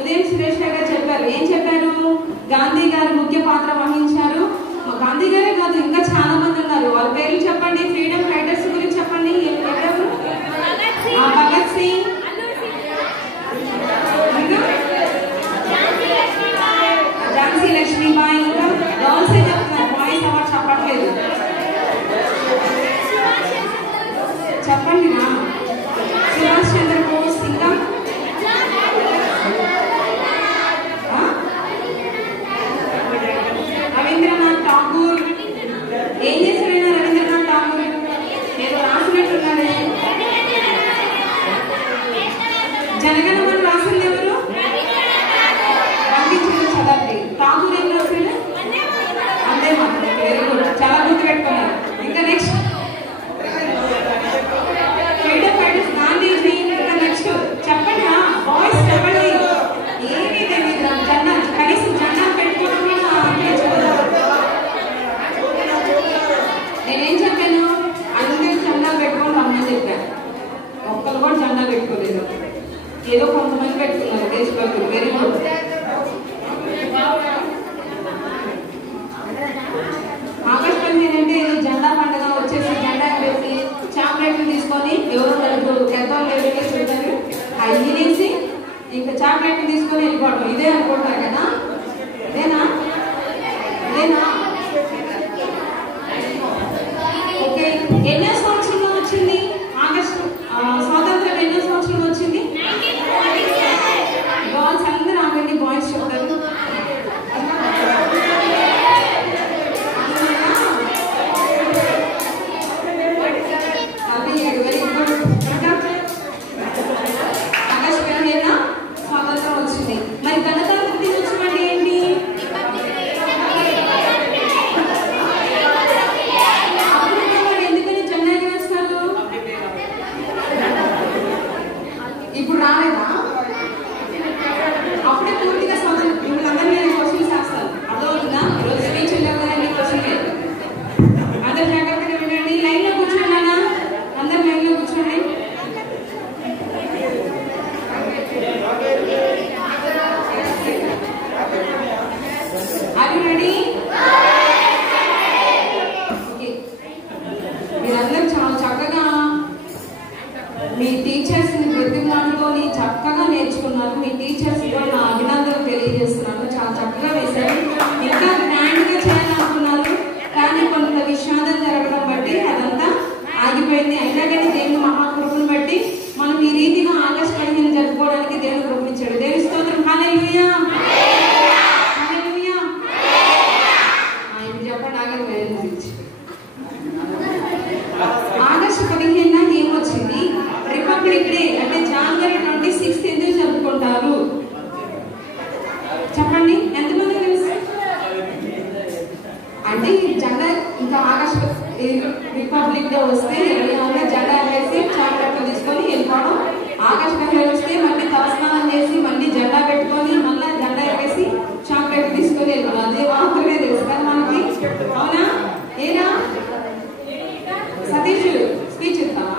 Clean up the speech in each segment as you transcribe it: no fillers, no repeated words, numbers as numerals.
ఉదయం సురేష్ గారు చెప్పారు. ఏం చెప్పారు? గాంధీ గారు ముఖ్య పాత్ర వహించారు. గాంధీ గారే కాదు, ఇంకా చాలా మంది ఉన్నారు. వాళ్ళ పేర్లు చెప్పండి. ఫ్రీడమ్ ఫైటర్స్ గురించి చెప్పండి. ఎవరెవరు? భగత్ సింగ్, ఝాన్సీ లక్ష్మీబాయి. ఇంకా గర్ల్సే చెప్తున్నారు, బాయ్స్ ఎవరు చెప్పట్లేదు. చెప్పండి నా. సుభాష్ చంద్రబోస్. ఇంకా రవీంద్రనాథ్ ఠాగూర్. ఏం చేశారైనా రవీంద్రనాథ్ ఠాగూర్? ఏదో రాసినట్టున్నారే. జనగణమన రాసింది ఎవరు? బంకించంద్ర చటర్జీ. ఠాగూర్ ఏం రాశాడు? అంతే మాత్రం. వెరీ గుడ్, చాలా గుర్తు పెట్టుకున్నారు. ఇంకా నెక్స్ట్ ఫ్రీడమ్ ఫైటర్స్ గాంధీజీ. ఇంకా నెక్స్ట్ చెప్పండి బాయ్స్, చెప్పండి. ఏమీ తెలియదు. జెండా, కనీసం జెండా పెట్టుకోవడం నేనేం చెప్పాను? అందరూ జెండా పెట్టుకొని రమ్మని చెప్పాను. ఒక్కరు కూడా జెండా పెట్టుకోలేదు. ఏదో కొంతమంది పెట్టుకున్నారు దేశభక్తులు. Very good. ఆగస్టు 15 అంటే జెండా పండుగ వచ్చేసి జెండా వేసి చాక్లెట్లు తీసుకొని ఎవరో నలుగురు పెద్దవాళ్ళు ఎవరికి చూడతారు, అవి తినేసి ఇంకా చాక్లెట్లు తీసుకొని వెళ్ళిపోవడం. ఇదే అనుకుంటారు కదా? ఇదేనా? ఇదేనా? ఓకే. ఎన్నో సంవత్సరంలో వచ్చింది ఆగస్టు స్వాతంత్రం? ఎన్నో సంవత్సరంలో వచ్చింది? బాయ్స్ అందరూ ఆగండి. బాయ్స్ చెప్తారు. Very good. ఆగస్టు 15 స్వాతంత్రం వచ్చింది. మరి గణతంత్ర దినోత్సవం అంటే ఏంటి? ఎందుకని జెండా ఎగరేస్తారు? ఇప్పుడు రాలేదా? అప్పుడే పూర్తిగా స్వాతంత్రం. వీళ్ళందరూ నేను క్వశ్చన్స్ వేస్తాను, అర్థమవుతుందా? ఈరోజు స్పీచ్ వెళ్ళాలని క్వశ్చన్ లేదు. అందరు జాగ్రత్తగా వినండి. లైన్ లో కూర్చోండి అన్న, అందరు లైన్ లో కూర్చోండి. Are you ready? ఓకే. మీరందరూ చాలా చక్కగా మీ టీచర్స్ ని ప్రతిమానుకొని చక్కగా నేర్చుకున్నారు. మీ టీచర్స్ తో నా అభినందనలు తెలియజేస్తున్నాను. చాలా చక్కగా వేశారు. ఇంకా గ్రాండ్ గా చేయాలనుకున్నారు, కానీ కొంత విషాదం జరగడం బట్టి అదంతా ఆగిపోయింది. అయినా కానీ దేవుని మహాకృపను బట్టి మనం ఈ రీతిగా ఆగస్టు 15 జరుపుకోవడానికి దేవుని కృపనిచ్చాడు. దేవుని స్తోత్రం. హల్లెలూయా, హల్లెలూయా. ఇప్పుడు చెప్పండి ఆగస్టు 15 గురించి. ఆగస్టు 15 ఏమొచ్చింది? రిపబ్లిక్ డే అంటే జనవరి 26 ఎందుకు జరుపుకుంటారు చెప్పండి? ఎంతమంది తెలుసు? అంటే జెండా ఇంకా ఆగస్టు రిపబ్లిక్ డే వస్తే జెండా వేసి చాక్లెట్లు తీసుకొని వెళ్ళిపోవడం. ఆగస్టు 15 వస్తే మళ్ళీ తలస్నానం చేసి మళ్ళీ జెండా పెట్టుకొని మళ్ళీ జెండా వేసి చాక్లెట్లు తీసుకొని వెళ్ళిపోవడం. అదే మాత్రమే తెలుసు కదా మనకి, అవునా? ఏనా సతీష్ స్పీచ్ ఇస్తావా?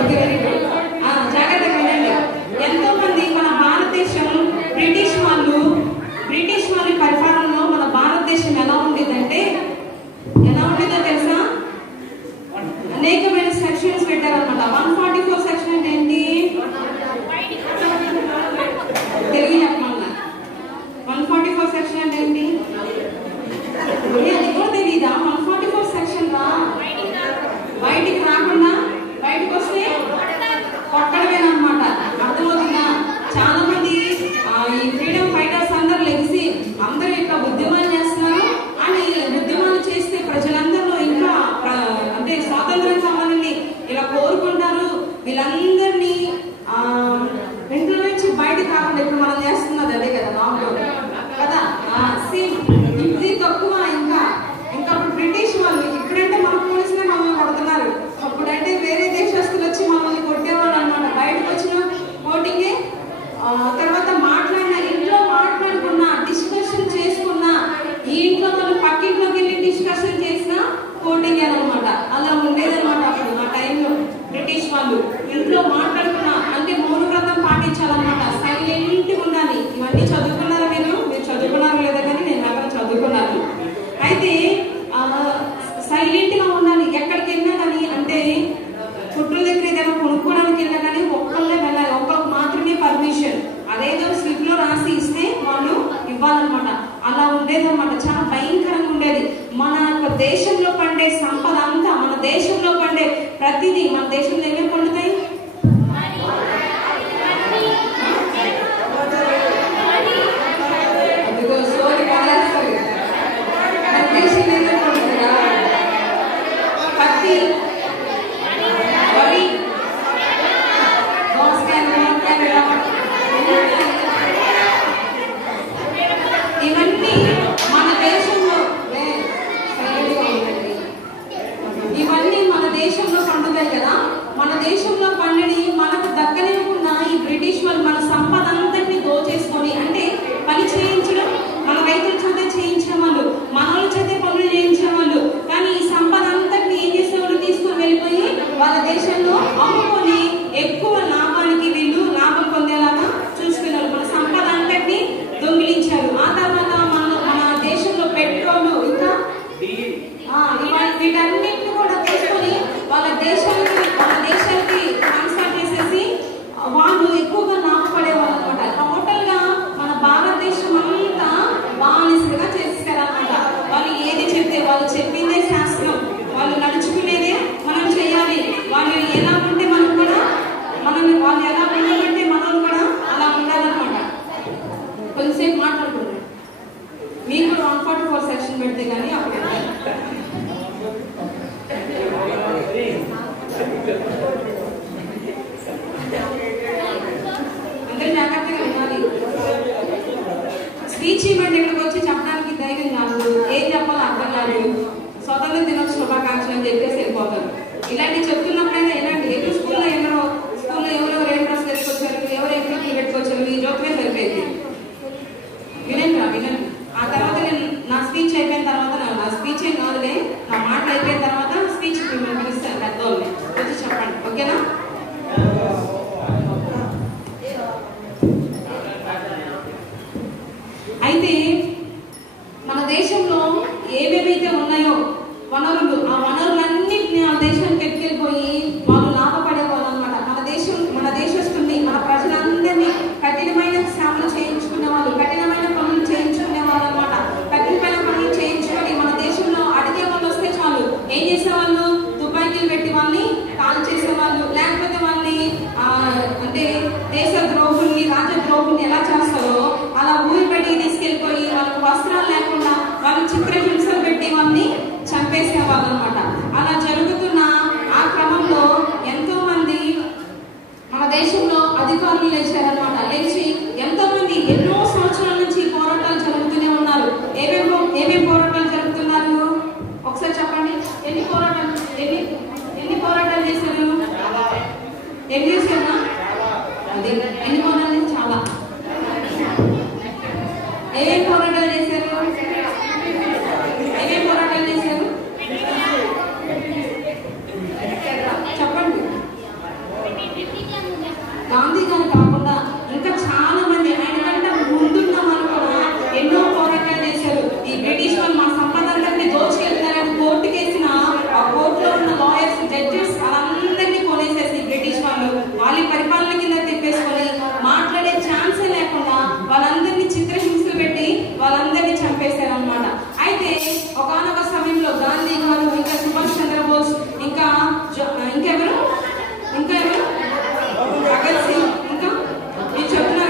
Okay, very good. జాగ్రత్తగా వినండి. ఎంతో మంది మన భారతదేశం బ్రిటిష్ వాళ్ళ పరిపాలనలో మన భారతదేశం ఎలా ఉండేదంటే, ఎలా ఉండేదో తెలుసా? అనేకమైన సెక్షన్స్ పెట్టారనమాట. 144 సెక్షన్ అంటే ఏంటి? తెలుగు చెప్పమన్నా. 144 సెక్షన్ అంటే ఏంటి? అది కూడా తెలీదా? 144 సెక్షన్ రా. బయటికి రాకుండా బయటకు వస్తే కొట్టడమేనమాట. అర్థమవుతుందా? చాలా మంది ఈ ఫ్రీడమ్ ఫైటర్స్ అందరూ లెగిసి అందరూ ఇట్లా ఉద్యమాలు చేస్తున్నారు అని ఉద్యమాలు చేస్తే ప్రజలందరూ ఇంకా అంటే స్వాతంత్రం కావాలని ఇలా కోరుకుంటారు. వీళ్ళందరినీ ఇంట్లో నుంచి బయటకు కాకుండా ఇప్పుడు మనం చేస్తున్నది అదే కదా, లాక్డౌన్ కదా. ఇది తక్కువ. ఇంకా బ్రిటిష్ వాళ్ళు ఇప్పుడంటే మన పోలీసులే మమ్మల్ని కొడుతున్నారు. అప్పుడంటే వేరే దేశస్తులు వచ్చి మమ్మల్ని కొట్టేవాళ్ళు అనమాట. బయటకు వచ్చిన ఓటింగే. తర్వాత ఇంట్లో మాట్లాడుకున్నా, డిస్కషన్ చేసుకున్నా, ఈ ఇంట్లో మనం పక్కింట్లోకి వెళ్ళి డిస్కషన్ చేసినా ఓటింగ్ అనమాట. అలా ఉండేదన్నమాట అప్పుడు ఆ టైంలో. బ్రిటిష్ వాళ్ళు ఇంట్లో మాట్లాడుకున్న దేశంలో పండే ప్రతిదీ, మన దేశంలో ఏమేమి పండుతాయి? పత్తి, వరి, ఇవన్నీ మన దేశంలో పండుతాయి కదా. మన దేశంలో పండిని మనకు దక్కనివ్వకుండా ఈ బ్రిటిష్ వాళ్ళు మన సంపద అంతటిని దోచేసుకొని, అంటే పని చేయించడం, మన రైతుల చేత చేయించిన వాళ్ళు, మన వాళ్ళ చేత పనులు చేయించిన వాళ్ళు, కానీ ఈ సంపద అంతటిని ఏం చేసేవాళ్ళు? తీసుకొని వెళ్ళిపోయి వాళ్ళ దేశంలో అమ్ముకొని ఎక్కువ లాభానికి వీళ్ళు లాభం పొందేలాగా చూసుకున్నారు. మన సంపద అంతటిని దొంగిలించారు. ఆ తర్వాత మన దేశంలో పెట్రోల్ ఇంకా వీటన్నిటిని కూడా తీసుకొని వాళ్ళ దేశానికి ట్రాన్స్ఫర్ చేసేసి వాళ్ళు ఎక్కువగా లాభపడేవాళ్ళు అనమాట. టోటల్ గా మన భారతదేశం అంతా బానిసలుగా చేసేసారనమాట. వాళ్ళు ఏది చెప్తే, వాళ్ళు చెప్పిందే శాస్త్రం, వాళ్ళు నడుచుకునేదే మనం చేయాలి. వాళ్ళు ఎలా ఉంటే మనం కూడా, వాళ్ళు ఎలా ఉండాలంటే మనం కూడా అలా ఉండాలన్నమాట. కొంచెంసేపు మాట్లాడుకుంటాం. మీకు 144 సెక్షన్ పెడితే కానీ అప్పుడు అందరూ జాగ్రత్తగా వినాలి. స్పీచ్ ఇవ్వండి, ఇక్కడికి వచ్చి చెప్పడానికి ధైర్యం కాదు, ఏం చెప్పాలో అర్థం కాదు, స్వతంత్ర దినోత్సవ శుభాకాంక్షలు అని చెప్పేసి వెళ్ళిపోతారు. ఇలాంటివి చెప్తున్నప్పుడైనా ఇలాంటి ఎక్కువ స్కూల్లో ఎవరెవరు ఏం డ్రెస్ పెట్టుకొచ్చారు, ఎవరు ఏం క్లిప్లు పెట్టుకొచ్చారు, ఈ జోక్మే సరిపోయింది. వినండి. ఆ తర్వాత నేను నా స్పీచ్ అయిపోయిన తర్వాత, నా స్పీచ్ ఏం కాదులే, నా మాటలు అయిపోయిన తర్వాత స్పీచ్ మిమ్మల్ని పిలుస్తాను పెద్దోళ్ళని, వచ్చి చెప్పండి, ఓకేనా? అయితే మన దేశంలో ఏవేవైతే ఉన్నాయో వనరులు, ఆ వనరులన్నింటినీ ఆ దేశానికి ఎత్తుకెళ్ళిపోయి వాళ్ళు లాభపడేవాళ్ళు అనమాట. మన దేశస్తుల్ని, మన ప్రజలందరినీ కఠినమైన శ్రమలు చేయించుకునే వాళ్ళు, కఠినమైన పనులు చేయించుకునే వాళ్ళు అనమాట. కఠినమైన పనులు చేయించుకొని మన దేశంలో అడిగే వాళ్ళు వస్తే చాలు ఏం చేసేవాళ్ళు? దుబాయ్కి పెట్టి వాళ్ళని కాల్ చేసేవాళ్ళు. లేకపోతే వాళ్ళని అంటే దేశ ద్రోహుల్ని, రాజద్రోహుల్ని ఎలా చేస్తారో అలా ఊరి బయటికి తీసుకెళ్ళిపోయి వాళ్ళకి వస్త్రాలు లేకుండా వాళ్ళు చిత్రహింసలు పెట్టి వాళ్ళని చంపేసేవాళ్ళు అనమాట. అలా జరుగుతున్న ఆ క్రమంలో ఎంతో మంది మన దేశంలో అధికారులు లేచారనమాట. లేచి ఎంతో మంది ఎన్నో సంవత్సరాల నుంచి పోరాటాలు జరుగుతూనే ఉన్నారు. ఏమేమి పోరాటాలు జరుగుతున్నారు ఒకసారి చెప్పండి. ఎన్ని పోరాటాలు చేశారు? ఏం చేశారు? అది ఎన్ని పోరాటాలు? చాలా. ఏమేమి పోరాటాలు చేశారు? చెప్పండి. గాంధీ గారు కాకుండా ఇంకా చాలా మంది ఆయన కంటే ముందున్న వాళ్ళు కూడా ఎన్నో పోరాటాలు చేశారు. ఈ బ్రిటిష్ వాళ్ళు మన సంపద అందరినీ దోచుకెళ్తారని కోర్టుకేసిన ఆ కోర్టులో ఉన్న లాయర్స్, జడ్జెస్ వాళ్ళందరినీ కొనేసేసి బ్రిటిష్ వాళ్ళు వాళ్ళ పరిపాలన కింద తిప్పేసుకొని మాట్లాడే ఛాన్సే లేకుండా వాళ్ళందరినీ చిత్రహింసలు పెట్టి వాళ్ళందరినీ చంపేశారు అనమాట. అయితే ఒకానొక సమయంలో గాంధీ గారు, ఇంకా సుభాష్ చంద్రబోస్, ఇంకా ఇంకెవరు భగత్ సింగ్, ఇంకా నేను చెప్తున్నా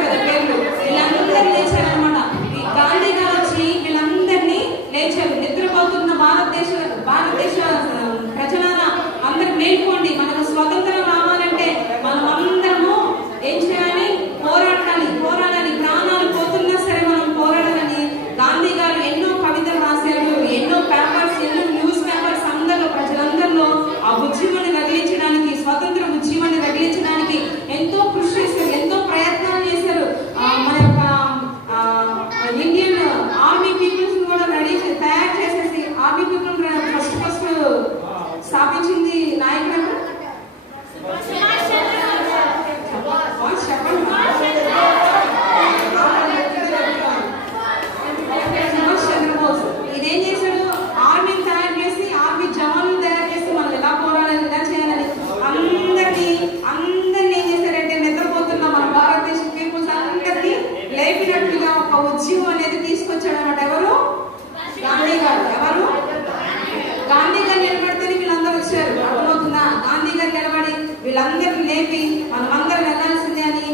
మనమందరం వెళ్ళాల్సిందే అని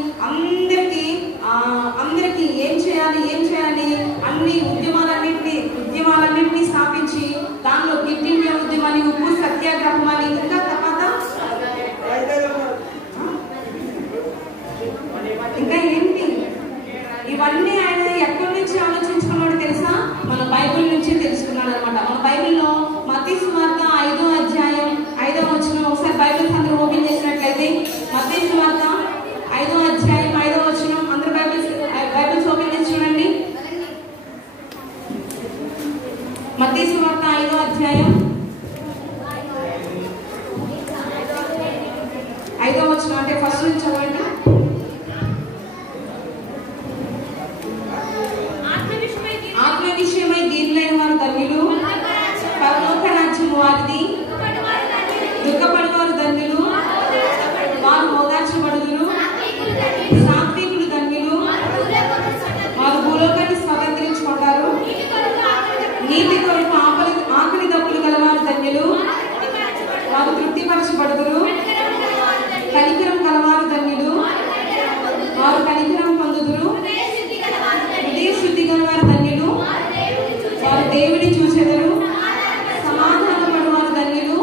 అందరికీ ఏం చేయాలి అన్ని ఉద్యమాలన్నింటినీ స్థాపించి దానిలో క్విట్ ఇండియా ఉద్యమాన్ని, ఉప్పు సత్యాగ్రహం అని, ఇంకా తర్వాత ఇంకా ఏంటి, ఇవన్నీ ఆయన ఎక్కడి నుంచి ఆలోచించుకున్నాడు తెలుసా? మన బైబిల్ నుంచి తెలుసుకున్నాడు అనమాట. మన బైబిల్లో మత్తయి సువార్త 5వ అధ్యాయం 5వ వచనం, ఒకసారి బైబిల్స్ అందరూ ఓపెన్ చేసినట్లయితే మత్తయి సువార్త 5వ అధ్యాయం 5వ వచనం, అందరూ బైబిల్స్ ఓపెన్ చేసి చూడండి. మత్తయి సువార్త 5వ అధ్యాయం 5వ వచనం, అంటే ఫస్ట్ నుంచి చదవండి. ఆత్మ విషయమై దీనులైన వారు ధన్యులు, పరలోక రాజ్యము వారిది. దుఃఖపడేవారు ధన్యులు, వారు ఓదార్చబడుదురు. సాత్వికులు ధన్యులు, వారు భూలోకాన్ని స్వతంత్రించుకుంటారు. నీతి కొరకు ఆకలి దప్పులు గలవారు ధన్యులు, వారు తృప్తిపరచబడుదురు. కనికరం గలవారు ధన్యులు, వారు కనికరం పొందుదురు. హృదయ శుద్ధి గలవారు ధన్యులు, వారు దేవుని చూచెదరు. సమాధాన పడువారు ధన్యులు,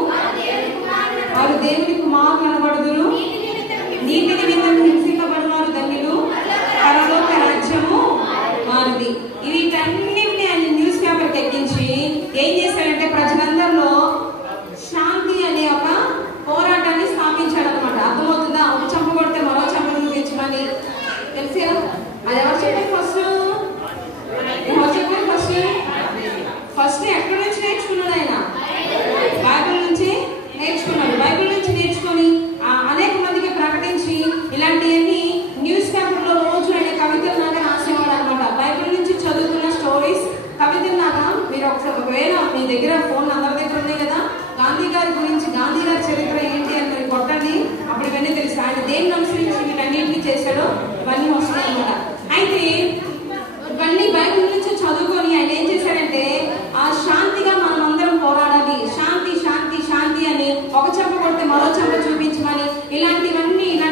వారు దేవుని కుమారులు అనబడుదురు. నీతి నిమిత్తం హింసింపబడువారు ధన్యులు, పరలోక రాజ్యము వారిది. వీటన్నిటిని ఆయన న్యూస్ పేపర్కి ఎక్కించి ఏం చేశాడంటే ప్రజలందరిలో శాంతి అనే ఒక పోరాటాన్ని స్థాపించాడు అనమాట. అర్థమవుతుందా? ఒక చంప కొడితే మరో చంప చూపించమని తెలిసే. అది ఎవరు చెప్పారు? ఫస్ట్ ఎక్కడి నుంచి నేర్చుకున్నాడు ఆయన? బైబిల్ నుంచి నేర్చుకున్నాడు. బైబిల్ నుంచి నేర్చుకొని అనేక మందికి ప్రకటించి ఇలాంటివన్నీ న్యూస్ పేపర్లో రోజు ఆయన కవితలాగా రాసేవాడు అనమాట. బైబిల్ నుంచి చదువుకున్న స్టోరీస్ కవితలాగా. మీరు ఒకవేళ మీ దగ్గర ఫోన్ అందరి దగ్గర ఉన్నాయి కదా, గాంధీ గారి గురించి, గాంధీ గారి చరిత్ర ఏంటి అని మీరు కొట్టండి, అప్పుడు ఇవన్నీ తెలుసు. ఆయన దేన్ని అనుసరించి వీటన్నింటినీ చేశాడో ఇవన్నీ వస్తాయి అనమాట. అయితే ఇవన్నీ బైబిల్ నుంచి చదువుకొని ఆయన ఏం చేశాడంటే ఆ శాంతిగా మనం అందరం పోరాడాలి, శాంతి శాంతి శాంతి అని, ఒక చెంప కొడితే మరో చెంప చూపించమని, ఇలాంటి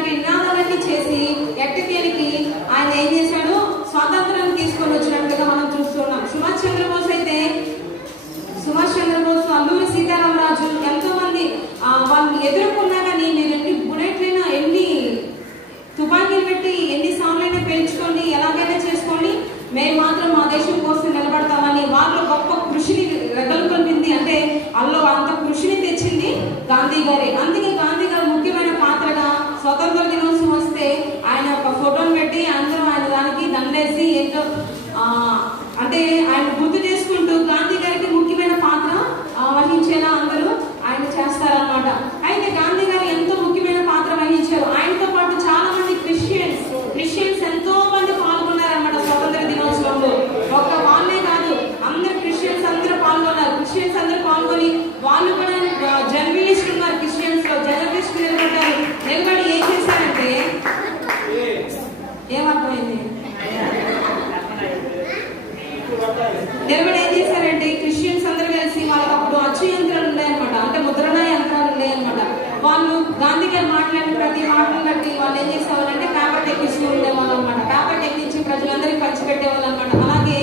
నినాదాలన్నీ చేసి ఎట్టకేలికి ఆయన ఏం చేశాడు? స్వాతంత్రాన్ని తీసుకొని వచ్చినట్లుగా మనం చూస్తున్నాం. సుభాష్ చంద్రబోస్, అల్లూరి సీతారామరాజు, ఎంతో మంది వాళ్ళని ఎదుర్కొన్నా కానీ మీరు ఎన్ని బుల్లెట్లైనా, ఎన్ని తుపాకీలు పెట్టి ఎన్ని సార్లైనా పేల్చుకోండి, ఎలాగైనా చేసుకోండి, మేము మాత్రం మా దేశం కోసం నిలబడతామని వాళ్ళు గొప్ప కృషిని రెగలుకొల్పింది. అంటే అల్లో అంత కృషిని తెచ్చింది గాంధీ గారే. అందుకే గాంధీ గారు ముఖ్యమైన పాత్రగా స్వతంత్ర దినోత్సవం వస్తే ఆయన ఒక ఫోటోను పెట్టి అందరూ ఆయన దానికి దండేసి ఏంటో అంటే ఆయన గుర్తు చేసుకుంటూ గాంధీ గారికి ముఖ్యమైన పాత్ర వహించేలా అందరూ ఆయన చేస్తారనమాట. అయితే గాంధీ గారు ఎంతో ముఖ్యమైన పాత్ర వహించారు. ఆయనతో పాటు చాలా మంది క్రిస్టియన్స్ ఎంతో మంది పాల్గొన్నారనమాట స్వతంత్ర దినోత్సవంలో. ఒక్క వాళ్ళే కాదు, అందరు క్రిస్టియన్స్ అందరూ పాల్గొన్నారు. క్రిస్టియన్స్ అందరూ పాల్గొని వాళ్ళు కూడా జర్నలిస్టులు ఉన్నారు. క్రిస్టియన్స్ లో జర్నలిస్టులు నిలబడి ఏం చేశారంటే, ఏమర్థమైంది? నిలబడి ఏం చేశారంటే క్రిస్టియన్స్ అందరూ కలిసి, వాళ్ళకి అప్పుడు అచ్చు యంత్రాలు ఉన్నాయన్నమాట, అంటే ముద్రణ యంత్రాలు ఉన్నాయన్నమాట. వాళ్ళు గాంధీ గారు మాట్లాడిన ప్రతి మాటను బట్టి వాళ్ళు ఏం చేసేవాళ్ళంటే పేపర్ ఎక్కిస్తూ ఉండేవాళ్ళు అనమాట. పేపర్ ఎక్కించి ప్రజలందరికీ పంచిపెట్టేవాళ్ళు అనమాట. అలాగే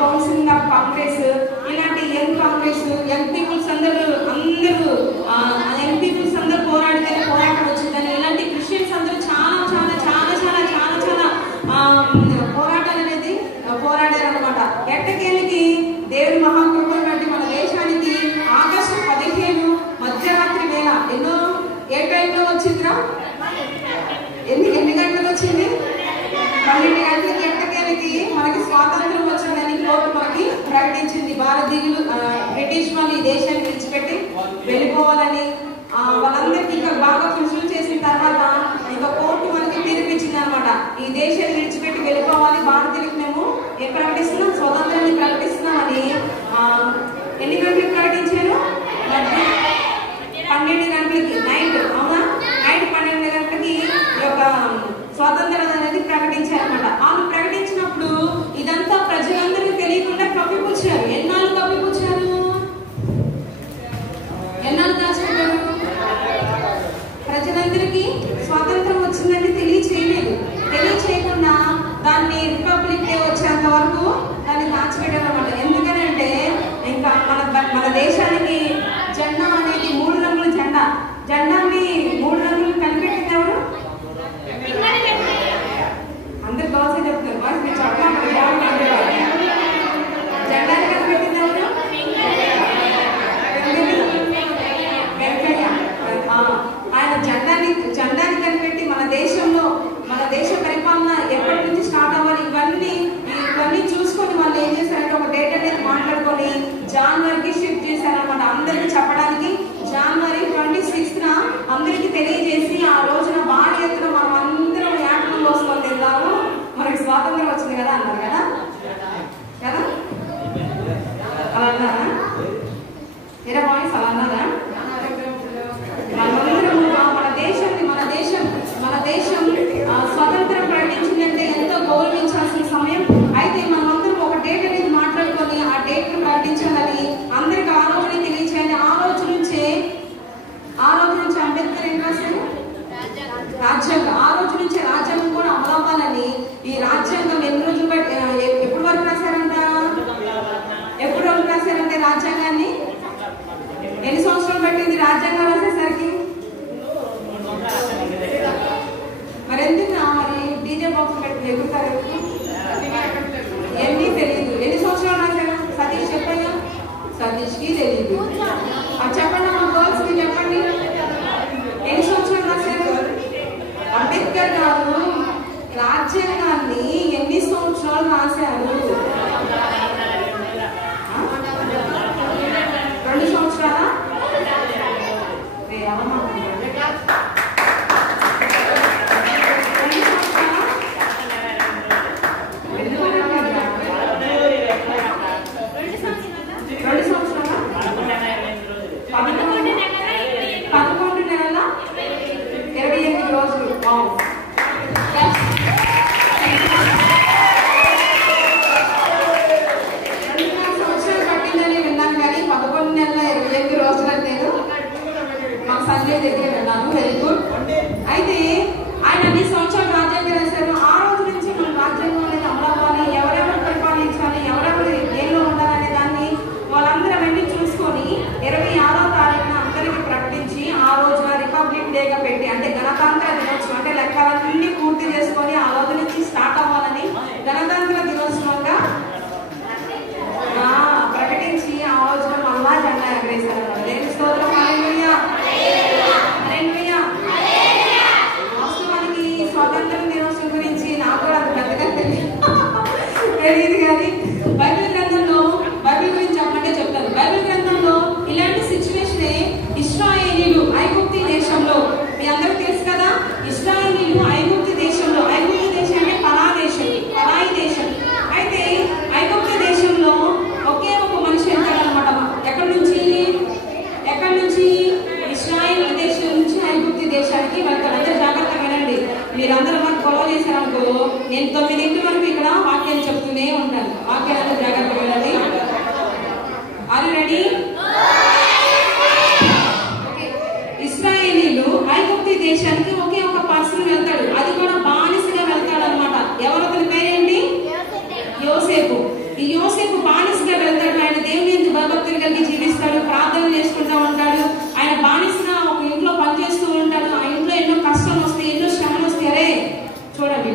కౌన్సిలింగ్ ఆఫ్ కాంగ్రెస్, ఇలాంటి యంగ్ కాంగ్రెస్, యంగ్ పీపుల్స్ అందరూ యంగ్ పీపుల్స్ అందరూ పోరాడితేనే పోరాటం వచ్చిందని, ఇలాంటి క్రిస్టియన్స్ అందరూ చాలా చాలా చాలా చాలా చాలా చాలా పోరాటాలు అనేది పోరాడారు అనమాట. ఎట్టకేళ్ళకి దేవుడి మహాకృపను బట్టి మన దేశానికి ఆగస్టు 15 మధ్యరాత్రి వేళ ఏ టైంలో వచ్చిందిరా? ఎన్ని గంటలకు వచ్చింది? 12 గంటలకి ఎట్టకేళ్ళకి మనకి స్వాతంత్రం వచ్చిందని కోర్టు మనకి ప్రకటించింది. భారతీయులు బ్రిటిష్ వాళ్ళు ఈ దేశాన్ని విడిచిపెట్టి వెళ్ళిపోవాలని వాళ్ళందరికీ ఇంకా బాగా కృషులు చేసిన తర్వాత ఇంకా కోర్టు మనకి తీర్పిచ్చింది అనమాట. ఈ దేశాన్ని విడిచిపెట్టి వెళ్ళిపోవాలి, భారతీయులకు మేము ఏం ప్రకటిస్తున్నాం? స్వతంత్రాన్ని ప్రకటిస్తున్నామని. ఎన్ని గంటలకు ప్రకటించారు? 12 గంటలకి నైట్. అవునా? నైట్ 12 గంటలకి ఈ యొక్క స్వాతంత్రం అనేది ప్రకటించారనమాట. వాళ్ళు ప్రకటించినప్పుడు ఇదంతా ప్రజలందరికీ తెలియకుండా కప్పిపుచ్చారు. ఎన్నాళ్ళు కప్పిపుచ్చారు? ఎన్నాళ్ళు దాచుకుంటారు? ప్రజలందరికీ స్వాతంత్రం ఈ రాజ్యాంగం ఎన్ని రోజులు బట్టి ఎప్పుడు వరకు రాశారంట? ఎప్పుడు వరకు రాశారంటే రాజ్యాంగాన్ని? ఎన్ని సంవత్సరాలు పట్టింది రాజ్యాంగం రాసేసరికి? మరి ఎందుకు మరి డీజే బాక్స్ పెట్టి ఎగురుతారు? ఏమీ తెలియదు. ఎన్ని సంవత్సరాలు రాశారు? సతీష్ చెప్పాను. సతీష్కి తెలియదు. చెప్పండి మా గర్ల్స్ కి చెప్పండి, ఎన్ని సంవత్సరాలు రాశారు? అంబేద్కర్ గారు రాజ్యాంగాన్ని ఎన్ని సంవత్సరాలు రాశారు? 2 సంవత్సరాలా? అయితే ఆయన అన్ని సంవత్సరాలు రాజ్యాంగం రాశారు. ఆ రోజు నుంచి మన రాజ్యాంగం అనేది అమలవ్వాలి, ఎవరెవరు పరిపాలించాలి, ఎవరెవరు ఏలో ఉండాలనే దాన్ని వాళ్ళందరూ అవన్నీ చూసుకొని 26వ తారీఖున అందరికి ప్రకటించి ఆ రోజున రిపబ్లిక్ డేగా పెట్టి, అంటే గణతంత్ర దినోత్సవం, అంటే లెక్కలన్నీ పూర్తి చేసుకొని ఆ రోజు నుంచి స్టార్ట్ అవ్వాలని గణతంత్ర దినోత్సవంగా ప్రకటించి ఆ రోజున మళ్ళా జెండా ఎగరేశారు. దేవుని స్తోత్రం. హల్లెలూయా. స్వాతంత్ర దినోత్సవం గురించి నాకు కూడా అంత పెద్దగా తెలియదు కానీ బైబిల్ గ్రంథంలో, బైబిల్ గురించి చెప్పమంటే చెప్తాను. బైబిల్ గ్రంథంలో ఇలాంటి సిచ్యువేషన్ ఇశ్రాయేలీలు ఐగుప్తు దేశంలో, మీ అందరికి తెలుసు కదా, ఇశ్రాయేలీలు ఐగుప్తు దేశంలో, ఐగుప్తు దేశం అంటే పరాయి దేశం. అయితే ఐగుప్తు దేశంలో ఒకే ఒక మనిషి వెళ్తాడనమాట. ఎక్కడి నుంచి ఇశ్రాయేల్ దేశం నుంచి ఐగుప్తు దేశానికి వెళ్తాడు. అంటే జాగ్రత్తగా వినండి, మీరందరూ మనకు ఫాలో చేశారనుకో, నేను 9 వరకు ఇక్కడ వాక్యం చెప్తూనే ఉంటాను. వాక్యాలను జాగ్రత్తగా వినండి. Are you ready? ఇశ్రాయేలీలు ఐగుప్తు దేశానికి ఒకే ఒక పర్సన్ వెళ్తాడు. అది కూడా బానిసగా వెళ్తాడు అనమాట. ఎవరు? అతని పేరేంటి? యోసేపు. ఈ యోసేపు బానిసగా వెళ్తాడు. ఆయన దేవుని ఎందుకు భయభక్తులు కలిగి జీవిస్తాడు, ప్రార్థన చేసుకుంటూ ఉంటాడు. ఆయన బానిసగా ఒక ఇంట్లో పనిచేస్తూ ఉంటాడు. ఆ ఇంట్లో ఎన్నో కష్టాలు వస్తాయి, ఎన్నో శ్రమలు వస్తాయి. అరే చూడండి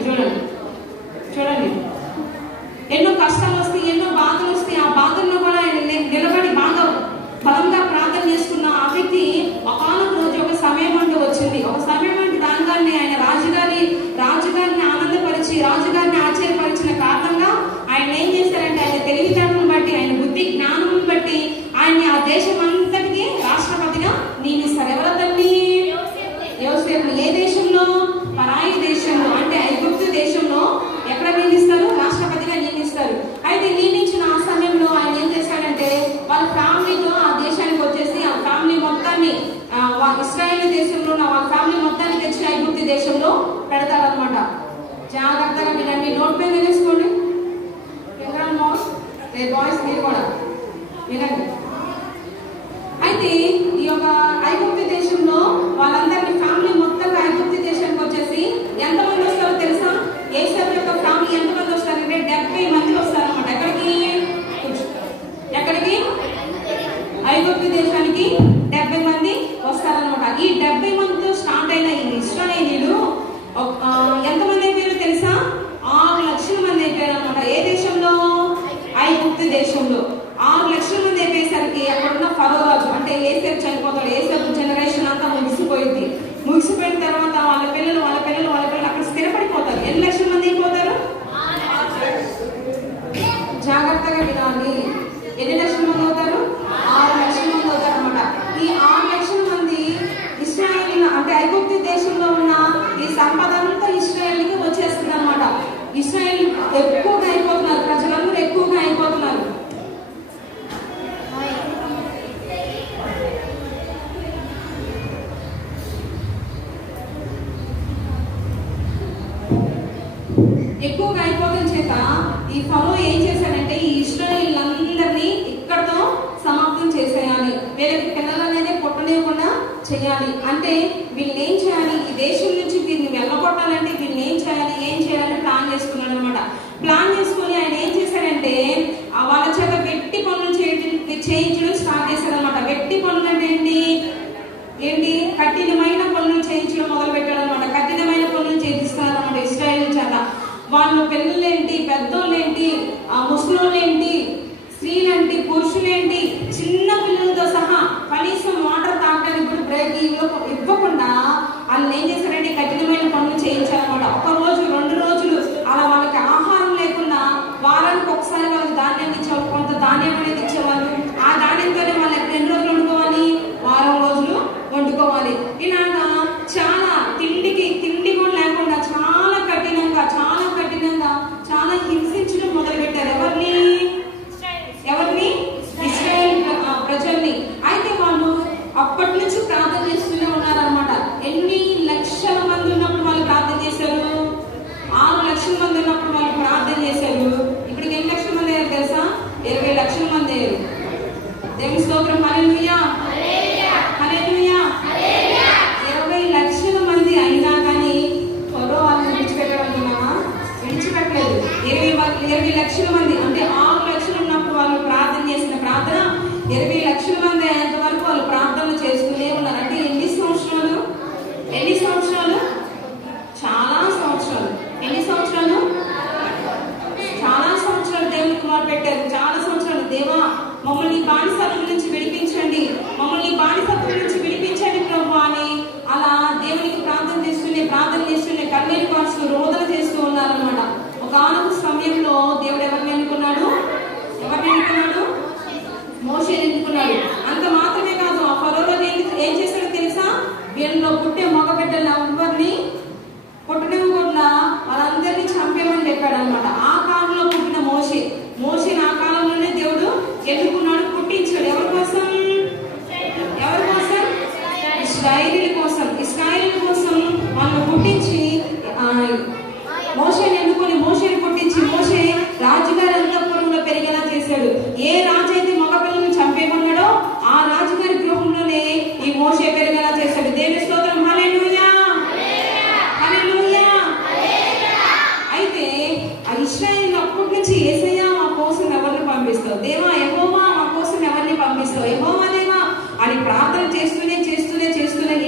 ఎన్నో కష్టాలు వస్తాయి, ఎన్నో బాధలు వస్తాయి. ఆ బాధల్లో కూడా ఆయన నిలబడి బాగా బలంగా ప్రార్థన చేసుకున్న ఆ వ్యక్తి ఒకానొక రోజు ఒక సమయం అంటూ వచ్చింది. ఒక సమయం అంటే రాగానే ఆయన రాజుగారిని ఆనందపరిచి, రాజుగారిని ఆశ్చర్యపరిచిన కారణంగా ఆయన ఏం చేశారంటే, ఆయన తెలివితేటలను బట్టి, ఆయన బుద్ధి జ్ఞానం బట్టి ఆయన్ని ఆ దేశం అంతటికి రాష్ట్రపతిగా నియమిస్తారు. ఎవరండి? యోసేపు. ఏ దేశంలో? పరాయి దేశంలో, అంటే ఐగుప్తు దేశంలో. ఎక్కడ నియమిస్తారు? రాష్ట్రపతిగా నియమిస్తారు. అయితే నియమించిన ఆ సమయంలో ఆయన ఏం చేశాడంటే, వాళ్ళ ఫ్యామిలీతో ఆ దేశానికి వచ్చేసి ఆ ఫ్యామిలీ మొత్తాన్ని ఇశ్రాయేల్ దేశంలో వాళ్ళ ఫ్యామిలీ మొత్తాన్ని తెచ్చి ఐగుప్తు దేశంలో పెడతారనమాట. జాగ్రత్తగా వినండి, నోట్ మీద వేసుకోండి. బాయ్స్ మీరు కూడా వినండి. అయితే ఈ యొక్క ఐగుప్తు దేశంలో వాళ్ళందరినీ ఫ్యామిలీ మొత్తంగా ఐగుప్తు దేశానికి వచ్చేసి ఎంతమంది వస్తారో తెలుసా? యోసేపు యొక్క ఫ్యామిలీ ఎంతమంది వస్తారంటే 70 మంది వస్తారన్నమాట. ఎక్కడికి? ఐగుప్తు దేశానికి 70 మంది వస్తారనమాట. ఈ 70 మందితో స్టార్ట్ అయిన ఈ ఇశ్రాయేలీలు ఎంతమంది అయిపోయారో తెలుసా? 6 లక్షల మంది అయిపోయారు అనమాట. ఏ దేశంలో? ఐగుప్తు దేశంలో 6 లక్షల మంది అయిపోయేసరికి అక్కడున్న ఫరో రాజు, అంటే యోసేపు చనిపోతాడు. యోసేపు జనరేషన్ అంతా ముగిసిపోయింది. ముగిసిపోయిన తర్వాత వాళ్ళ పిల్లలు అక్కడ స్థిరపడిపోతారు. ఎన్ని లక్షల మంది అయిపోతారు? జాగ్రత్తగా వినాలి. ఎన్ని లక్షల మంది అవుతారు? 6 లక్షల మంది అవుతారు అనమాట. ఈ 6 లక్షల మంది ఇశ్రాయేల్, అంటే ఐగుప్తు దేశంలో ఉన్న ఈ సంపద అంతా ఇశ్రాయేల్కి వచ్చేస్తుంది అనమాట. ఇశ్రాయేల్ ఎక్కువగా అయిపోతున్నారు, ప్రజలందరూ ఎక్కువగా అయిపోతున్నారు. ఎక్కువగా అయిపోవడం చేత ఈ ఫరో ఏం చేశాడంటే, ఈ ఇశ్రాయేలీలందరినీ ఇక్కడతో సమాప్తం చేసేయాలి, వీళ్ళకి పిల్లలు అనేది పుట్టనివ్వకుండా చేయాలి. అంటే వీళ్ళని ఏం చేయాలి? ఈ దేశం నుంచి వీరిని వెళ్ళగొట్టాలంటే వీళ్ళని ఏం చేయాలి ప్లాన్ చేసుకున్నాడు. ప్లాన్ చేసుకొని ఆయన ఏం చేశాడంటే వాళ్ళ చేత వెట్టి పనులు చేయించడం స్టార్ట్ చేశాడు అనమాట. వెట్టి పనులు అంటే ఏంటి కఠినమైన పనులు చేయించడం మొదలు పెట్టాడు అనమాట. కఠినమైన పనులు చేయిస్తున్నారు అనమాట ఇశ్రాయేలు చేత. వాళ్ళు పిల్లలేంటి, పెద్దోళ్ళేంటి, ముసలోళ్ళేంటి, స్త్రీలేంటి, పురుషులేంటి, చిన్న పిల్లలతో సహా కనీసం వాటర్ తాగడానికి కూడా బ్రేక్ ఇవ్వకుండా వాళ్ళు ఏం చేశారంటే కఠినమైన పనులు చేయించాలన్నమాట. ఒక రోజు 2 రోజులు అలా వాళ్ళకి ఆహారం లేకుండా వారానికి ఒకసారి వాళ్ళకి ధాన్యం ఇచ్చేవాళ్ళు, కొంత ధాన్యం అనేది ఇచ్చేవాళ్ళు. ఆ ధాన్యంతోనే వాళ్ళకి 2 రోజులు వండుకోవాలి, వారం రోజులు వండుకోవాలి. ఇలాగా చాలా తిండి కూడా లేకుండా చాలా కఠినంగా చాలా హింసించడం మొదలు పెట్టారు. ఎవరిని ఇశ్రాయేల్ ప్రజల్ని. అయితే వాళ్ళు అప్పటి నుంచి ప్రార్థన చేస్తూనే ఉన్నారనమాట. ఎన్ని లక్షల మంది ఉన్నప్పుడు వాళ్ళు ప్రార్థన చేశారు? 6 లక్షల మంది ఉన్నప్పుడు వాళ్ళు ప్రార్థన చేశారు. ఇప్పటికి ఎన్ని లక్షల మంది అయ్యారు తెలుసా? 20 లక్షల మంది అయ్యారు. దేవుని స్తోత్రం. హల్లెలూయా, హల్లెలూయా. 20 లక్షల మంది అయినా కానీ ఫరో వాళ్ళని విడిచిపెట్టాలనుకున్నావా? విడిచిపెట్టలేదు. 20 లక్షల మంది అంటే 6 లక్షలు ఉన్నప్పుడు వాళ్ళు ప్రార్థన చేసిన ప్రార్థన 20 లక్షల మంది అయ్యేంత వరకు వాళ్ళు ప్రార్థనలు చేస్తూనే ఉన్నారు. అంటే ఎన్ని సంవత్సరాలు? చాలా సంవత్సరాలు. ఎన్ని సంవత్సరాలు? చాలా సంవత్సరాలు దేవునికి మొదలు పెట్టారు. చాలా సంవత్సరాలు. దేవా మమ్మల్ని బానిసత్వం నుంచి విడిపించండి, మమ్మల్ని బానిసత్వం నుంచి విడిపించండి ప్రభు అని అలా దేవునికి ప్రార్థన చేస్తూనే కన్నీరు కాస్తూ రోదన చేస్తూ ఉన్నారనమాట. ఒకనొక సమయంలో దేవుడు ఎవరిని ఎన్నుకున్నాడు? మోషేని ఎన్నుకున్నాడు. అంత మాత్రమే కాదు, ఆ ఫరో ఏం చేశాడో తెలుసా? వీళ్ళలో పుట్టే మగ బిడ్డలు ఎవరిని పుట్టనివ్వకుండా వాళ్ళందరినీ చంపేమని చెప్పాడు అనమాట. ఆ కాలంలో పుట్టిన మోషేని ఆ కాలంలోనే దేవుడు ఎన్నుకున్నాడు, పుట్టించాడు. ఎవరి కోసం? ఇశ్రాయేలీయుల కోసం వాళ్ళు పుట్టించి మోషేని ఎన్నుకొని పుట్టించి మోషే రాజుగారి అంతఃపురంలో పెరిగేలా చేశాడు. ఏ రాజు అయితే మగ పిల్లల్ని చంపేమన్నాడో ఆ రాజుగారి గృహంలోనే ఈ మోషే పెరిగేలా చేశాడు. దేవుని స్తోత్రం. హల్లెలూయా, హల్లెలూయా. అయితే ఆ ఇశ్రాయేలు అప్పటి నుంచి యేసయ్యా మా కోసం ఎవరిని పంపిస్తావు? దేవా యెహోవా మా కోసం ఎవరిని పంపిస్తావు? యెహోవా దేవా అని ప్రార్థన చేస్తూనే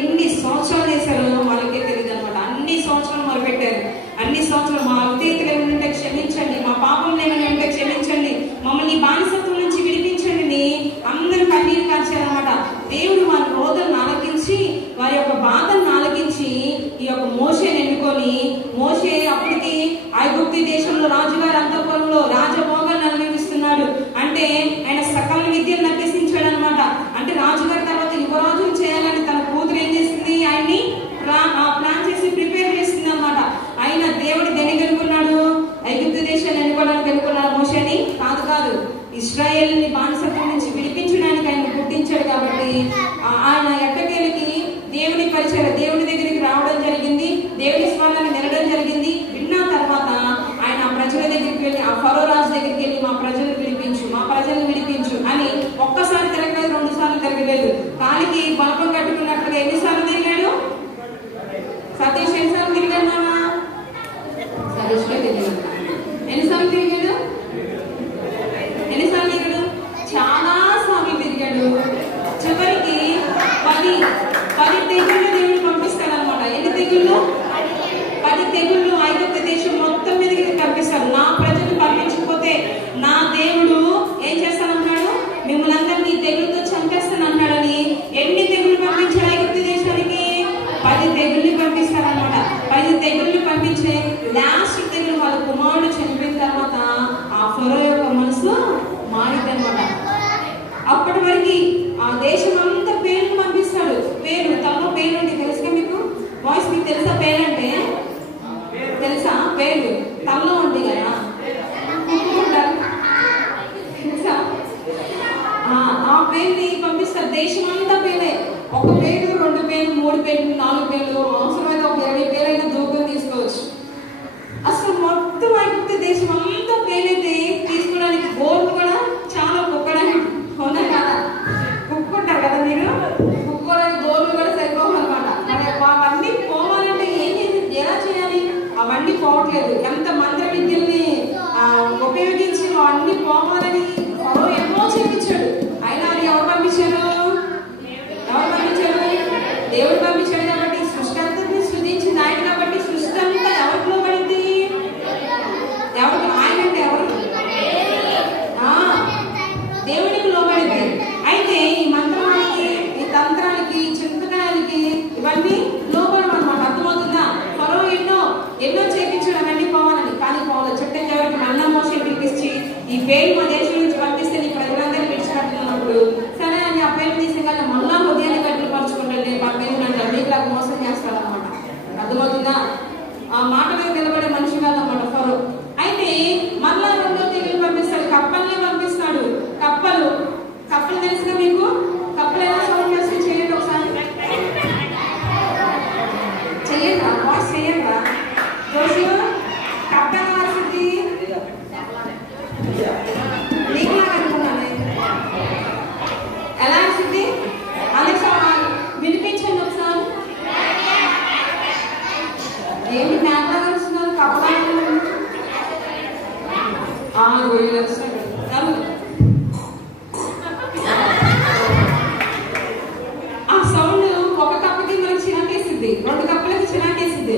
ఎన్ని సంవత్సరాలు చేశారో వాళ్ళకే తెలియదు అనమాట. అన్ని సంవత్సరాలు మొదలుపెట్టారు. అన్ని సంవత్సరాలు మా అవిధేయతలు ఏమైనా ఉంటే క్షమించండి, మా పాపం ఏమైనా ఉంటే క్షమించండి, మమ్మల్ని బానిసత్వం నుంచి విడిపించండి అందరూ కన్నీరు కార్చారనమాట. దేవుడు వారి రోదలను ఆలకించి వారి యొక్క బాధలను ఆలకించి ఈ యొక్క మోషేని ఎన్నుకొని మోషే అప్పటికి ఐగుప్తు దేశంలో రాజుగారి అంతఃపురంలో రాజభోగాన్ని అనుభవిస్తున్నాడు. అంటే ఆయన సకల విద్యను అభ్యసించాడు అనమాట. అంటే రాజుగారి తర్వాత యువరాజులు చేయాలని తన కూతురు ఏం చేసింది? ఆయన్ని ప్లాన్ చేసి ప్రిపేర్ చేసింది అనమాట. ఆయన దేవుడు దేనికి అనుకున్నాడు? ఐగుప్తు దేశాన్ని ఎన్నుకోవడానికి అనుకున్నాడు మోషేని? కాదు. ఇశ్రాయేలుని బానిసత్వం నుంచి విడిపించడానికి ఆయన పుట్టించాడు. కాబట్టి ఆయన ఎట్టకేలకి దేవుని పరిచయం దేవుని దగ్గరికి రావడం జరిగింది, దేవుని స్మరణను వినడం జరిగింది. విన్న తర్వాత ఆయన ఆ ప్రజల దగ్గరికి వెళ్ళి ఆ ఫరో రాజు దగ్గరికి వెళ్ళి మా ప్రజలను విడిపించు అని ఒక్కసారి తిరగలేదు, 2 సార్లు తిరగలేదు. కాలికి బలపం కట్టుకున్నట్లుగా ఎన్నిసార్లు తిరిగాడు? సతీష్ ఎన్నిసార్లు తిరిగాడు? నాన్న సతీష్ తిరిగాడు. ఎన్నిసార్లు తిరిగాడు? చాలా సార్లు తిరిగాడు. చివరికి 10 తెగుళ్ళు దేవుడు పంపిస్తాడనమాట. ఎన్ని తెగుళ్ళు? 10 తెగుళ్ళు ఐగుప్తు దేశం మొత్తం మీదకి పంపిస్తాడు. నా ప్రజలు పంపించకపోతే నా దేవుడు ఏం చేస్తానన్నాడు? మిమ్మల్ని అందరినీ తెగులతో చంపేస్తానన్నాడని ఎన్ని తెగుళ్ళు పంపించాడు ఐగుప్తు దేశానికి? 10 తెగుళ్ళు పంపిస్తారనమాట. 10 తెగుళ్ళు పంపించే లాస్ట్ తెగులు వాళ్ళ కుమారుడు చనిపోయిన తర్వాత ఆ ఫరో యొక్క మనసు మారిద్దనమాట. అప్పటి వరకు ఆ దేశం అంతా పేర్లు పంపిస్తాడు. తమ పేరు అంటే తెలుసుగా మీకు? వాయిస్ మీకు తెలుసా? పేరంటే తెలుసా? పేరు తమలో ఉంది కదా, తెలుసా? ఆ పేరుని పంపిస్తారు. దేశం అంతా పేరే. 1 పేరు, 2 పేర్లు, 3 పేర్లు, 4 పేర్లు, అవసరమైతే ఒక 20 పేరైనా దూరం తీసుకోవచ్చు. అసలు మొత్తం ఐగుప్తు దేశం అంతా పేరైతే తీసుకోవడానికి గోర్లు కూడా చాలా కుక్కడానికి ఉన్నాయి కదా. కుక్కుంటారు కదా మీరు, కుక్కోడానికి గోర్లు కూడా సరిపోవన్నమాట. మరి అవన్నీ పోవాలంటే ఎలా చేయాలి? అవన్నీ పోవట్లేదు. ఎంత మంత్ర విద్యల్ని పోవాలని ఫరో ఎన్నో చేయించాడు. అయినా అది ఎవరు పంపించారు? దేవుడు పంపించాడు. కాబట్టి సృష్టి అంతటిని సృజించింది ఆయన. కాబట్టి సృష్టి అంతా ఎవరికి లోబడింది? ఎవరికి? ఆయన అంటే ఎవరు? దేవుడికి లోబడింది. అయితే ఈ మంత్రానికి, ఈ తంత్రానికి, చింతకాయలకి ఇవన్నీ లోబడం అనమాట. అర్థమవుతుందా? ఫరో ఎన్నో చేయించాడు అవన్నీ పోవాలని. కానీ పోవాలి. చుట్టం ఎవరికి? మన్నా మోసే పిలిపించి ఈ పేరు మా దేశం నుంచి పంపిస్తే నీ ప్రజలందరినీ విడిచిపెట్టుకున్నప్పుడు సరే అని ఆ పేరు తీసేగా మళ్ళా హృదయాన్ని కట్టుపరుచుకుంటాడు. నేను పక్కన అంటాడు. మీకు నాకు మోసం చేస్తాడు అనమాట. అర్థమవుతుందా? ఆ మాట మీద నిలబడే మనిషి కాదన్నమాట ఫరో. అయితే మళ్ళా రెండో తెగులు పంపిస్తాడు. కప్పల్ని పంపిస్తాడు. కప్పలు తెలుసుగా మీకు? కప్పలు ఎలా సౌండ్ చేస్తే చేయండి ఒకసారి. చెయ్యండి వాయిస్ చెయ్యండి. రోజు కప్ప ఎలా వస్తుంది? నీకు నాకు అనుకున్నాను ఎలా వస్తుంది? అలెక్సా వినిపించండి ఒకసారి. ఏమి జ్ఞాపకం వస్తున్నారు? కప్పలు ఆ సౌండ్ ఒక కప్పకి మనకి చిరాకేసింది, రెండు కప్పలకి చిరాకేసింది.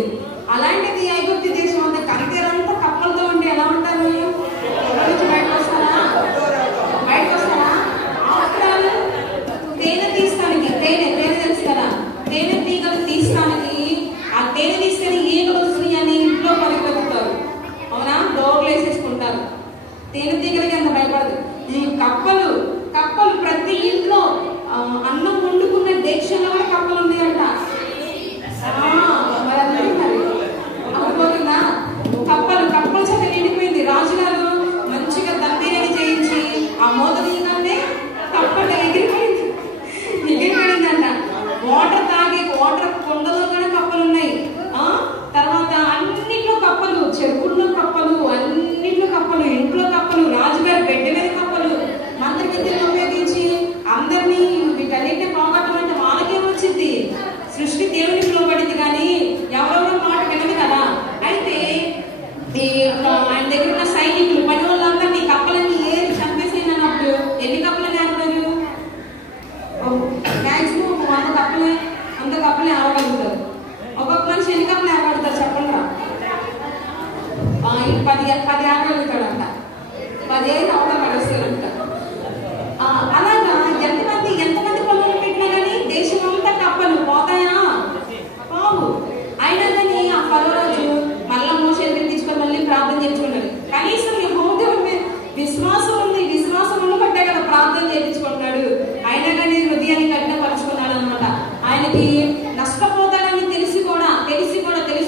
అలాంటిది ఐగుప్తు దేశం అంతా కంటేరంతా కప్పలతో ఉండి ఎలా ఉంటారు? బయటకు వస్తారా? ఆఫ్టర్ తేనె తీస్తానికి, తేనె తెలుసు కదా, తేనె తీగలు తీస్తానికి ఆ తేనె తీసుకొని ఈగలు వస్తున్నాయి అని ఇంట్లో పరిగెత్తుతారు. అవునా? డోర్లు వేసేసుకుంటారు. తేనె తీగలకి అంత భయపడదు. ఈ కప్పలు ప్రతి ఇంట్లో అన్నం వండుకున్న డేక్షన్లో కూడా కప్పలు ఉన్నాయంట. మరి అనుకోతుందా? కప్పలు చక్క నిండిపోయింది. రాజుగారు మంచిగా దబ్బేని చేయించి ఆ మోత తీయగానే కప్పలు ఎగిరిపోయిందంట. వాటర్ కొండలో కూడా కప్పలు ఉన్నాయి. తర్వాత అన్నింటిలో కప్పలు, చెరువుల్లో కప్పలు, అన్నింటిలో కప్పలు, ఇంట్లో కప్పలు, రాజుగారి బెడ్ మీద కప్పలు, మంత్రి విద్యను ఉపయోగించి అందరినీ వీటన్నిటిని పోగొట్టడం అంటే వాళ్ళకేమొచ్చింది? సృష్టి దేవునికి లోబడింది కానీ ఎవరెవరో మాట వినదు కదా. అయితే ఆయన దగ్గర ఉన్న సైనికులు పని వాళ్ళందరినీ కప్పలన్నీ ఏది చంపేసేనప్పుడు ఎన్ని కప్పలని ఆడతారు? మ్యాక్సిమం 100 కప్పలే ఆడగలుగుతారు. ఒక్కొక్క మనిషి ఎన్ని కప్పలు ఆడగలుగుతారు చెప్పండి రా? 10 ఆడగలుగుతాడంట. 10 అవతల నడుస్తాడంట. అలాగా ఎంతమంది పనులు పెట్టినా కానీ దేశం అంతా కప్పలు పోతాయా? బాబు అయినా కానీ ఆ ఫరో రోజు మళ్ళా మోసేని తీసుకొని మళ్ళీ ప్రార్థన చేయించుకున్నాడు. కనీసం ఈ హోదేవుడి విశ్వాసం ఉండి పట్టే కదా ప్రార్థన చేయించుకుంటున్నాడు. అయినా కానీ హృదయాన్ని కఠినపరుచుకున్నాడు అనమాట. ఆయనకి నష్టపోతాడని తెలిసి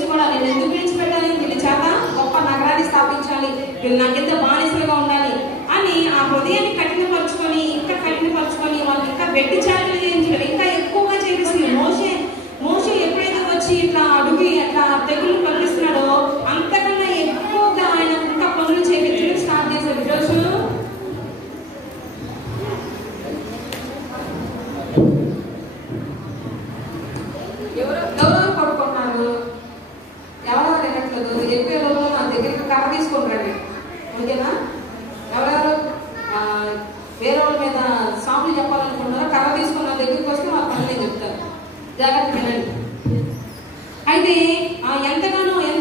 కూడా నేను ఎందుకు విడిచిపెట్టాలి? వీళ్ళ చేత గొప్ప నగరాన్ని స్థాపించాలి, వీళ్ళు నాకెంత బానిసలుగా ఉండాలి అని ఆ హృదయాన్ని కఠినపరుచుకొని వాళ్ళకి ఇంకా వెట్టి చాటులు చేయించాడు. ఇంకా ఎక్కువగా చేపిస్తుంది. మోషే ఎప్పుడైతే వచ్చి ఇట్లా అడుగు అట్లా తెగులు పంపిస్తున్నాడో అంతకన్నా ఎక్కువగా ఆయన ఇంకా పనులు చేయించడం స్టార్ట్ చేశాడు. ఈరోజు ఎవరెవరు పడుకున్నారు? ఎవరెవరు వినట్లేదు? మీరు చెప్పే రోజు నా దగ్గరికి కర్ర తీసుకుంటాడు. ఓకేనా? ఎవరెవరు వేరే వాళ్ళ మీద సాములు చెప్పాలనుకుంటున్నారో కర్ర తీసుకున్న దగ్గరికి వస్తే వాళ్ళ పనులే చెప్తారు. జాగ్రత్త వినండి. అయితే ఎంతగానో ఆయన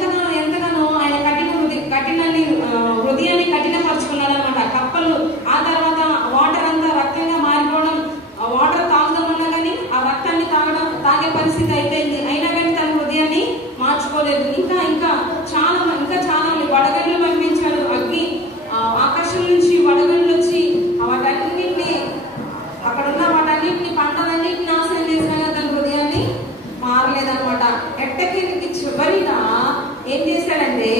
హృదయాన్ని కఠినపరుచుకున్నాడు అనమాట. కప్పలు ఆ తర్వాత వాటర్ అంతా రక్తంగా మారిపోవడం, ఆ వాటర్ తాగుదామన్నా కానీ ఆ రక్తాన్ని తాగే పరిస్థితి అయిపోయింది. అయినా కానీ తన హృదయాన్ని మార్చుకోలేదు. ఇంకా చాలా వడగళ్ళు పంపించాడు. ఆకాశం నుంచి వడగళ్ళు వచ్చి వాటన్నింటినీ పంటలన్నింటినీ నాశనం చేసినా కానీ తన హృదయాన్ని మారలేదనమాట. ఎట్టకేళ్ళకి చివరిగా ఏం చేశాడంటే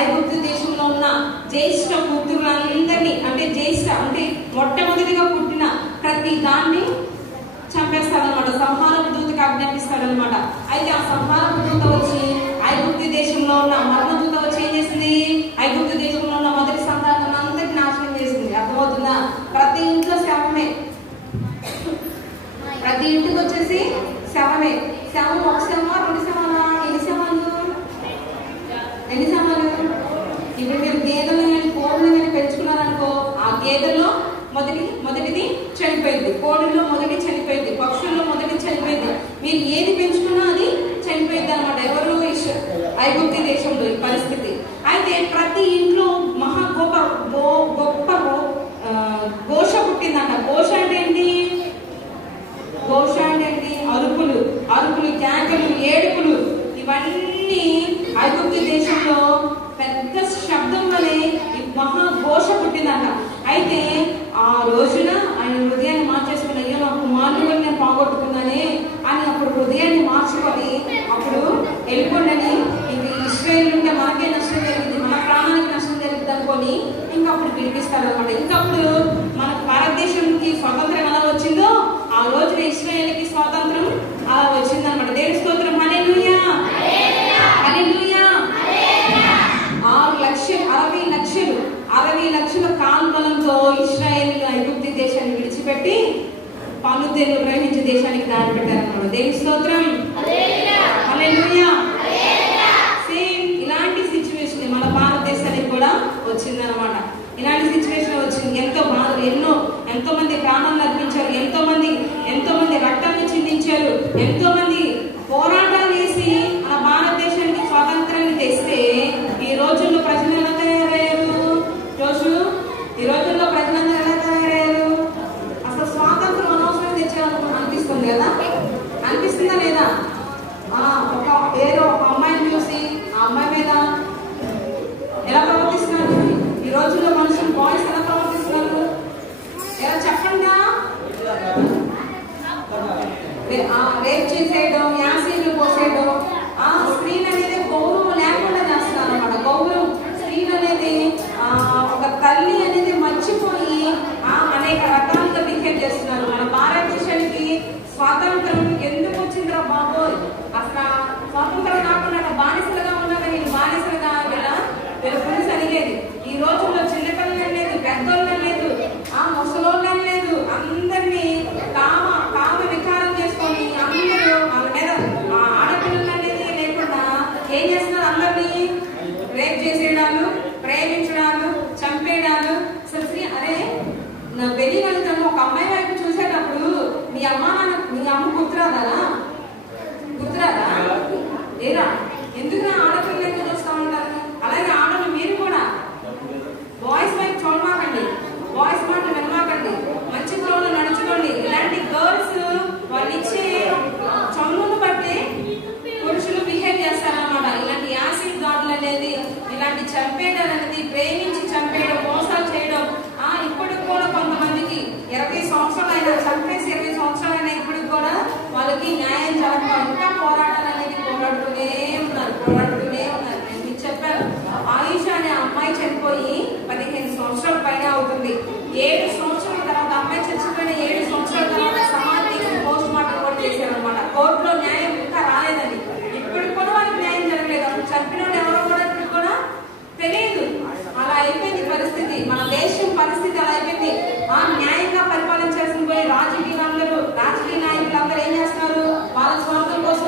ఐగుప్తు దేశంలో ఉన్న జ్యేష్ఠ పుత్రులందరినీ అంటే మొట్టమొదటిగా పుట్టిన ప్రతి దాన్ని చంపేస్తాడనమాట. సంహారపు దూతకి ఆజ్ఞాపిస్తాడనమాట. అయితే ఆ సంహారపు దూత వచ్చి ఐగుప్తు దేశంలో ఉన్న మరణ దూత వచ్చి ఏం చేసింది? ఐగుప్తు దేశంలో ఉన్న మొదటి సంతానం అందరికి నాశనం చేసింది. అర్థమవుతుందా? ప్రతి ఇంట్లో శవమే, ప్రతి ఇంటికి వచ్చేసి శవమే. శవం ఒక శవమా, 2 శవాలా? ఎన్ని శవాలు? ఇప్పుడు మీరు గేదెలు కానీ కోళ్ళు కానీ పెంచుకున్నారనుకో, ఆ గేదెల్లో మొదటిది చనిపోయింది, కోడిలో మొదటి చనిపోయింది, పక్షుల్లో మొదటి చనిపోయింది. మీరు ఏది పెంచుకున్నా అది చనిపోయింది అనమాట. ఎవరు ఐగుప్తు దేశంలో ఈ పరిస్థితి. అయితే ప్రతి ఇంట్లో మహా గొప్ప ఘోష పుట్టిందంట. ఘోష అంటే ఏంటి? ఘోష అంటే ఏంటి? అరుపులు, కేకలు, ఏడుపులు, ఇవన్నీ ఐగుప్తు దేశంలో పెద్ద శబ్దంలోనే మహా ఘోష పుట్టిందంట. అయితే ఆ రోజున ఆయన హృదయాన్ని మార్చేసుకుని, అయ్యో నా కుమారుడు నేను పోగొట్టుకున్నానే అని అప్పుడు హృదయాన్ని మార్చుకొని అప్పుడు వెళ్ళిపోండి, ఇంక ఇశ్రాయేలు ఉంటే మనకే నష్టం జరిగింది, మన ప్రాణానికి నష్టం జరిగింది అనుకొని ఇంకా అప్పుడు విడిపిస్తారు అనమాట. ఇంకప్పుడు మన భారతదేశానికి స్వాతంత్రం ఎలా వచ్చిందో ఆ రోజున ఇశ్రాయేలుకి స్వాతంత్రం అలా వచ్చిందనమాట. దేవుని స్తోత్రం. హల్లెలూయా, హల్లెలూయా. 60 లక్షల కాల్బలంతో ఇశ్రాయేలు ఐగుప్తు దేశాన్ని విడిచిపెట్టి పాలుతేను గ్రహించే దేశానికి దారి పెట్టారన్నమాట. దేవుని స్తోత్రం. హల్లెలూయా. సేమ్ ఇలాంటి సిచ్యువేషన్ మన భారతదేశానికి కూడా వచ్చిందనమాట. ఇలాంటి సిచ్యువేషన్ వచ్చింది. ఎంతో బాధలు, ఎంతో మంది ప్రాణాలు అర్పించారు, ఎంతో మంది రక్తాన్ని చిందించారు, ఎంతో మంది పోరాటాలు చేసి మన భారతదేశానికి స్వాతంత్రాన్ని తెస్తే ఈ రోజుల్లో ప్రజలు ఎలా తయారయ్యారు? ఈ రోజుల్లో ప్రజలందరూ ఎలా తయారయ్యారు? అసలు స్వాతంత్రం అనవసరం తెచ్చారు అనిపిస్తుంది కదా, అనిపిస్తుందా లేదా? ఒక అమ్మాయిని చూసి ఆ అమ్మాయి మీద ఎలా ప్రవర్తిస్తున్నారు ఈ రోజుల్లో మనుషులు? బాయ్స్ ఎలా ప్రవర్తిస్తున్నారు? ఎలా చెప్పండి? రేప్ చేసేయడం, యాసిడ్లు పోసేయడం, స్త్రీలు అనేది గౌరవం లేకుండా చేస్తున్నారు అన్నమాట. గౌరవం స్త్రీలు అనేది ఒక తల్లి అనేది మర్చిపోయి అనేక రకాలుగా బిహేవ్ చేస్తున్నారు. మన భారతదేశానికి స్వాతంత్రం ఎందుకు వచ్చిందిరా బాబోయ్? అసలు స్వాతంత్రం కాకుండా బానిసలుగా ఉన్నాక నేను బానిసలుగా వీళ్ళ పులిసి అడిగేది. ఈ రోజుల్లో చిన్నపిల్లలు లేదు, పెద్దోళ్ళు లేదు, ముసలోళ్ళు లేదు, అందరినీ కామ వికారం చేసుకొని అందరూ వాళ్ళ మీద ఆడపిల్లలు అనేది లేకుండా ఏం చేస్తున్నారు? అందరినీ రేప్ చేసేయడాలు, ప్రేమించడాలు, చంపేయడాలు. అరే నా పెళ్లి కలుగుతాను ఒక అమ్మాయి వైపు చూసేటప్పుడు మీ అమ్మ గుర్తురాదా? ఏరా ఎందుకు ఆడపిల్లలు ఎక్కువ చూస్తూ ఉంటారు? అలాగే ఆడలు మీరు కూడా బాయ్స్ వైపు చూడమాకండి, బాయ్స్ మాటలు వినమాకండి, మంచి త్రోవలో నడుచుకోండి. ఇలాంటి గర్ల్స్ వాళ్ళు ఇచ్చే చనువును బట్టి పురుషులు బిహేవ్ చేస్తారన్నమాట. ఇలాంటి యాసిడ్ దాడులు అనేది, ఇలాంటి చంపేయడం అనేది, ప్రేమించి చంపేయడం, మోసాలు చేయడం. ఇప్పటికి కూడా కొంతమందికి 20 సంవత్సరాలు అయినా, చంపేసి 20 సంవత్సరాలు అయినా ఇప్పటికి కూడా వాళ్ళకి న్యాయం జరగడం, ఇంకా పోరాటాలు అనేది పోరాడుతూనే ఉన్నారు. నేను మీకు చెప్పాను, ఆయుష్ అనే అమ్మాయి చనిపోయి 15 సంవత్సరాల పైన అవుతుంది. 7 సంవత్సరాల తర్వాత అమ్మాయి చచ్చిపోయిన 7 సంవత్సరాల తర్వాత సమాధి పోస్ట్ మార్టం కూడా చేశారనమాట. కోర్టులో న్యాయం ఇంకా రాలేదని, ఇప్పటికి కూడా వాళ్ళకి న్యాయం జరగలేదు. అప్పుడు చంపిన ఎవరో కూడా ఇప్పటికి కూడా తెలియదు. అలా అయిపోయింది పరిస్థితి, మన దేశం పరిస్థితి అలా అయిపోయింది. న్యాయంగా పరిపాలించాల్సిన పోయి రాజకీయ నాయకులందరూ ఏం చేస్తున్నారు? వాళ్ళ స్వార్థం కోసం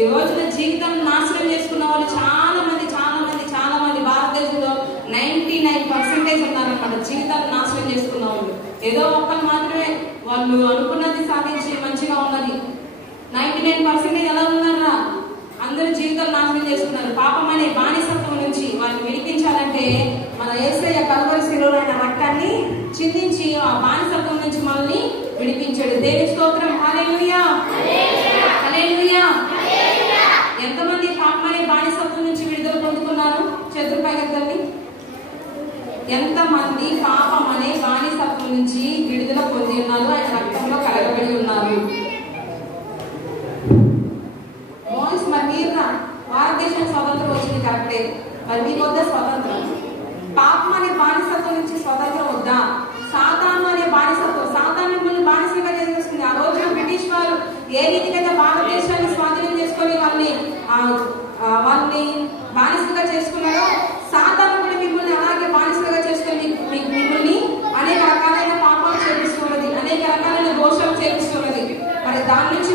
ఈ రోజున జీవితం నాశనం చేసుకున్న వాళ్ళు చాలా మంది భారతదేశంలో 99% ఉన్నారన్నమాట. జీవితం నాశనం చేసుకున్న వాళ్ళు ఏదో ఒక్కరు మాత్రమే వాళ్ళు అనుకున్నది సాధించి మంచిగా ఉన్నది. 99% ఎలా ఉన్నారా? అందరూ జీవితం నాశనం చేసుకున్నారు. పాపం అనే బానిసత్వం నుంచి వాళ్ళని విడిపించాలంటే మన యేసయ్య కల్వరి శిలువలో ఆయన రక్తాన్ని చిందించి ఆ బానిసత్వం నుంచి మనల్ని విడిపించాడు. దేవుని స్తోత్రం. హల్లెలూయా, హల్లెలూయా. ఎంతమంది పాపం అనే బానిసత్వం నుంచి విడుదల పొందుకున్నారు? చేతులు పైకెత్తండి. ఎంతమంది పాపం అనే బానిసత్వం నుంచి విడుదల పొంది ఉన్నారు? ఆయన రక్తంలో కలగబడి ఉన్నారు. మరి మీరు భారతదేశం స్వతంత్రం వచ్చింది కరెక్టే, మరి మీకు వద్ద స్వతంత్రం? పాపం అనే బానిసత్వం నుంచి స్వతంత్రం వద్దా? సాతాను అనే బానిసత్వం, సాతాను మిమ్మల్ని బానిసగా చేసేస్తుంది. ఆ రోజున బ్రిటిష్ వారు ఏ రీతికైతే భారతదేశాన్ని స్వాధీనం చేసుకొని వాళ్ళని బానిసగా చేసుకున్నారో, సాతాను కూడా మిమ్మల్ని అలాగే బానిసగా చేసుకొని మిమ్మల్ని అనేక రకాలైన పాపాలు చేపిస్తున్నది, అనేక రకాలైన దోషాలు చేపిస్తున్నది. మరి దాని నుంచి